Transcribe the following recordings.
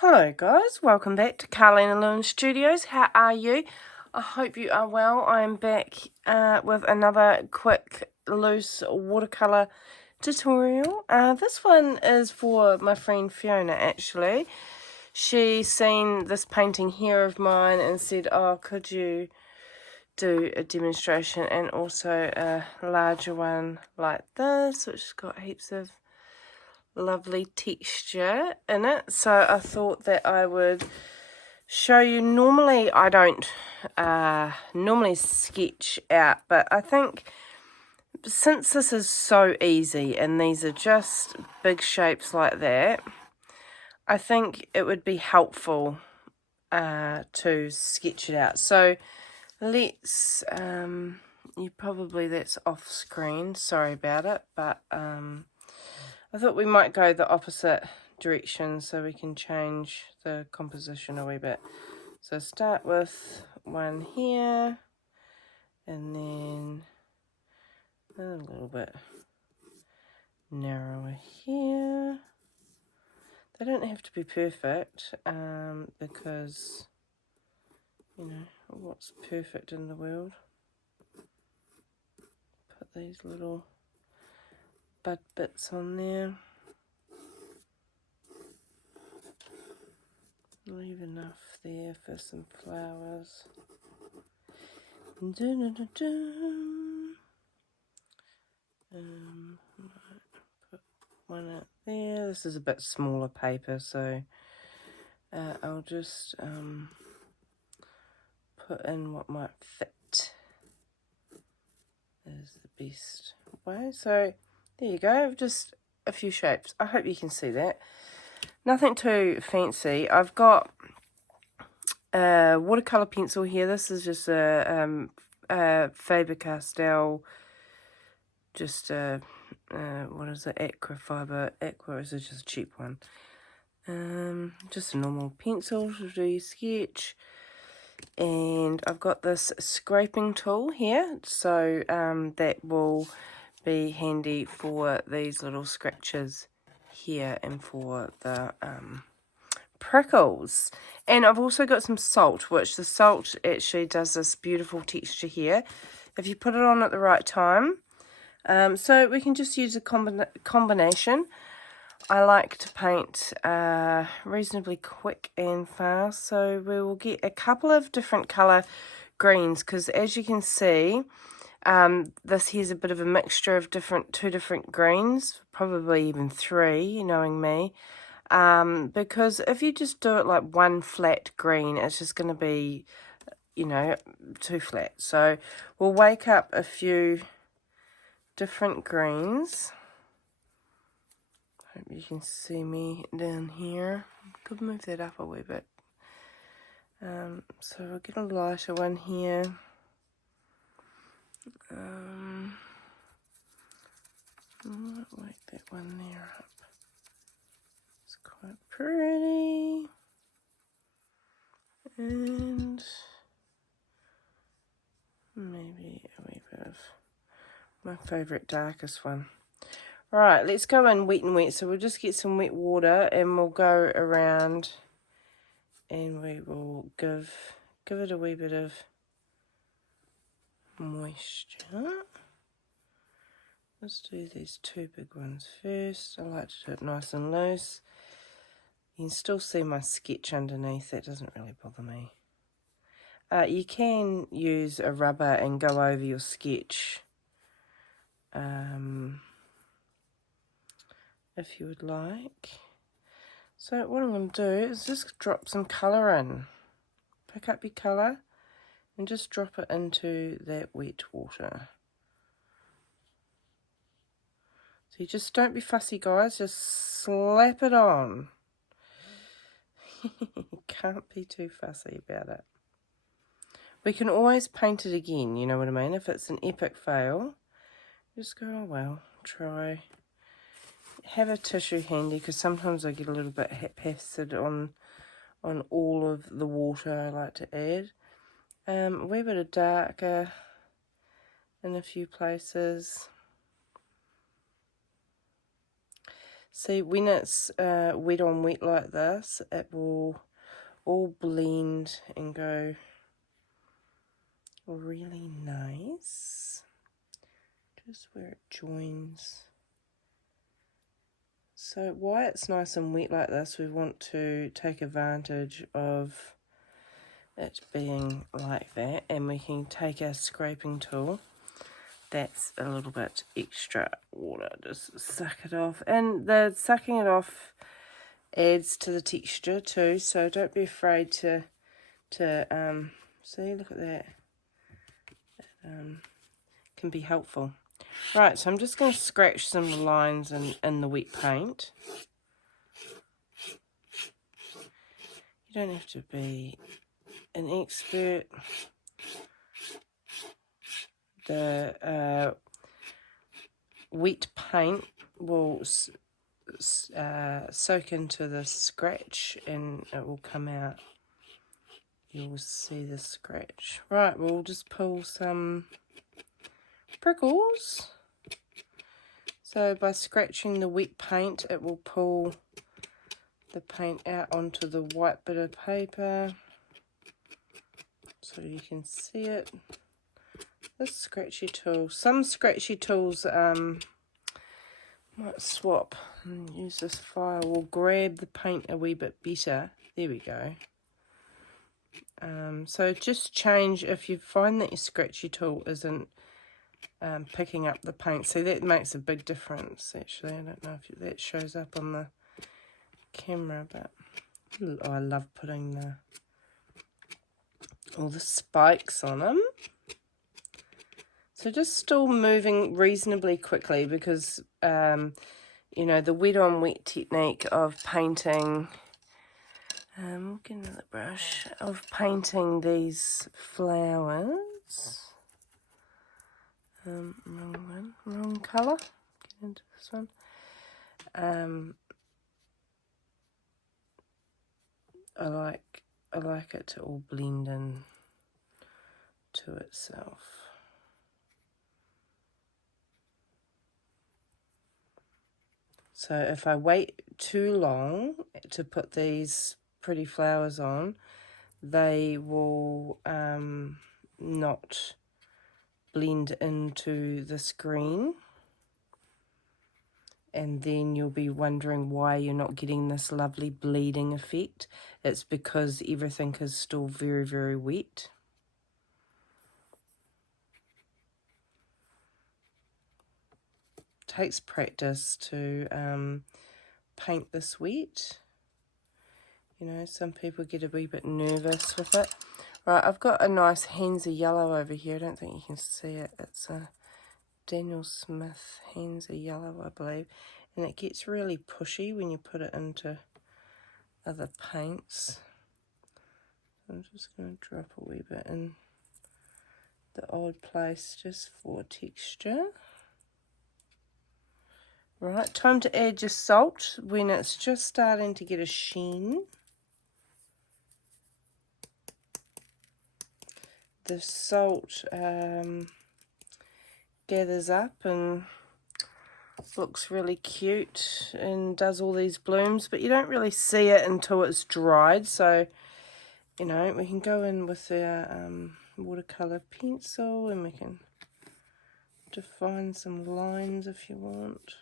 Hello guys, welcome back to Carlina Lewin Studios. How are you? I hope you are well. I am back with another quick loose watercolor tutorial. This one is for my friend Fiona actually. She's seen this painting here of mine and said, oh, could you do a demonstration and also a larger one like this, which has got heaps of lovely texture in it. So I thought that I would show you. Normally I don't normally sketch out, but I think since this is so easy and these are just big shapes like that, I think it would be helpful to sketch it out. So let's that's off screen, sorry about it, but I thought we might go the opposite direction so we can change the composition a wee bit. So start with one here and then a little bit narrower here. They don't have to be perfect because, you know, what's perfect in the world? Put these little bud bits on there. Leave enough there for some flowers. Put one out there. This is a bit smaller paper, so I'll just put in what might fit is the best way. So there you go, just a few shapes. I hope you can see that. Nothing too fancy. I've got a watercolor pencil here. This is just a Faber-Castell, just a what is it, aqua fiber. Aqua is just a cheap one. Just a normal pencil to do your sketch. And I've got this scraping tool here, so that will be handy for these little scratches here and for the prickles. And I've also got some salt, which the salt actually does this beautiful texture here if you put it on at the right time. So we can just use a combination. I like to paint reasonably quick and fast, so we will get a couple of different colour greens, because as you can see, this here's a bit of a mixture of two different greens, probably even three, knowing me, because if you just do it like one flat green, it's just going to be, you know, too flat. So we'll wake up a few different greens. Hope you can see me down here. Could move that up a wee bit. So we'll get a lighter one here. I might wake that one there up. It's quite pretty. And maybe a wee bit of my favourite darkest one. Right, let's go in wet and wet. So we'll just get some wet water and we'll go around and we will give it a wee bit of moisture. Let's do these two big ones first. I like to do it nice and loose. You can still see my sketch underneath. That doesn't really bother me. You can use a rubber and go over your sketch if you would like. So what I'm going to do is just drop some colour in. Pick up your colour and just drop it into that wet water. So you just don't be fussy, guys, just slap it on. You can't be too fussy about it. We can always paint it again, you know what I mean? If it's an epic fail, just go, oh well, try. Have a tissue handy, because sometimes I get a little bit haphazard on all of the water I like to add. A wee bit of darker in a few places. See, when it's wet on wet like this, it will all blend and go really nice. Just where it joins. So why it's nice and wet like this, we want to take advantage of it being like that, and we can take our scraping tool. That's a little bit extra water, just suck it off. And the sucking it off adds to the texture too, so don't be afraid to see, look at that. Can be helpful. Right, so I'm just going to scratch some lines in the wet paint. You don't have to be an expert. The wet paint will soak into the scratch and it will come out. You will see the scratch. Right, we'll just pull some prickles. So by scratching the wet paint, it will pull the paint out onto the white bit of paper so you can see it. This scratchy tool, some scratchy tools might swap and use this file. We'll grab the paint a wee bit better. There we go. So just change if you find that your scratchy tool isn't picking up the paint. See, that makes a big difference actually. I don't know if that shows up on the camera, but oh, I love putting all the spikes on them. So just still moving reasonably quickly because you know, the wet on wet technique of painting, we'll get another brush, of painting these flowers. Wrong one, wrong colour. Get into this one. I like it to all blend in to itself. So if I wait too long to put these pretty flowers on, they will not blend into this green. And then you'll be wondering why you're not getting this lovely bleeding effect. It's because everything is still very, very wet. Takes practice to paint this wet. You know, some people get a wee bit nervous with it. Right, I've got a nice Hansa yellow over here. I don't think you can see it. It's a Daniel Smith Hansa yellow, I believe. And it gets really pushy when you put it into other paints. I'm just going to drop a wee bit in the odd place just for texture. Right, time to add your salt when it's just starting to get a sheen. The salt gathers up and looks really cute and does all these blooms, but you don't really see it until it's dried. So, you know, we can go in with our watercolor pencil and we can define some lines if you want.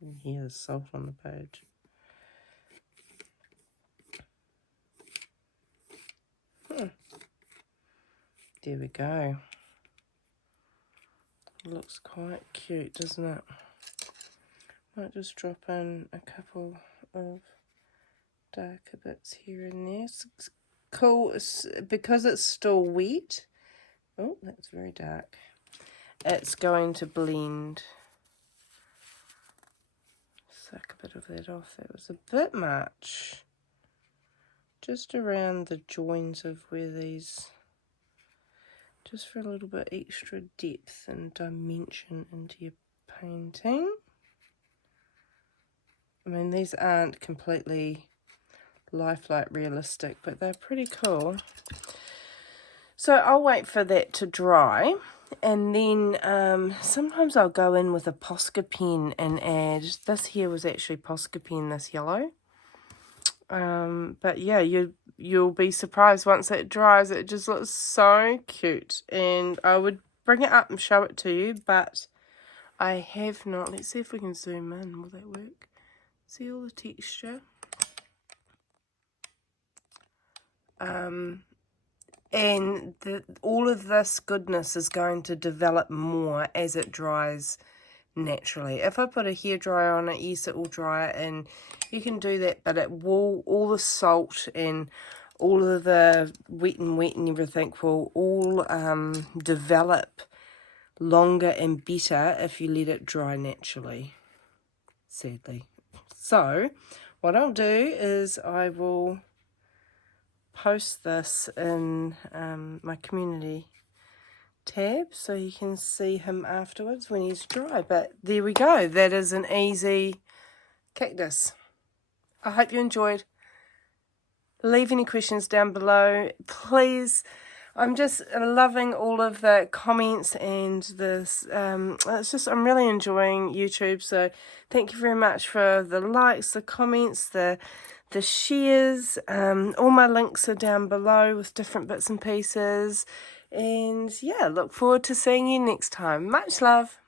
You can hear the salt on the page. There we go. Looks quite cute, doesn't it? Might just drop in a couple of darker bits here and there. It's cool because it's still wet. Oh, that's very dark. It's going to blend. Suck a bit of that off. That was a bit much. Just around the joins of where these, just for a little bit extra depth and dimension into your painting. I mean, these aren't completely lifelike realistic, but they're pretty cool. So I'll wait for that to dry. And then sometimes I'll go in with a Posca pen and add, this here was actually Posca pen, this yellow. But yeah, you'll be surprised once it dries. It just looks so cute. And I would bring it up and show it to you, but I have not. Let's see if we can zoom in. Will that work? See all the texture? And all of this goodness is going to develop more as it dries naturally. If I put a hairdryer on it, yes, it will dry it, and you can do that, but it will, all the salt and all of the wet and everything will all develop longer and better if you let it dry naturally, sadly. So what I'll do is I will post this in my community tab so you can see him afterwards when he's dry. But there we go, that is an easy cactus. I hope you enjoyed. Leave any questions down below, please. I'm just loving all of the comments and this. It's just, I'm really enjoying YouTube. So thank you very much for the likes, the comments, the shares. All my links are down below with different bits and pieces. And yeah, look forward to seeing you next time. Much love.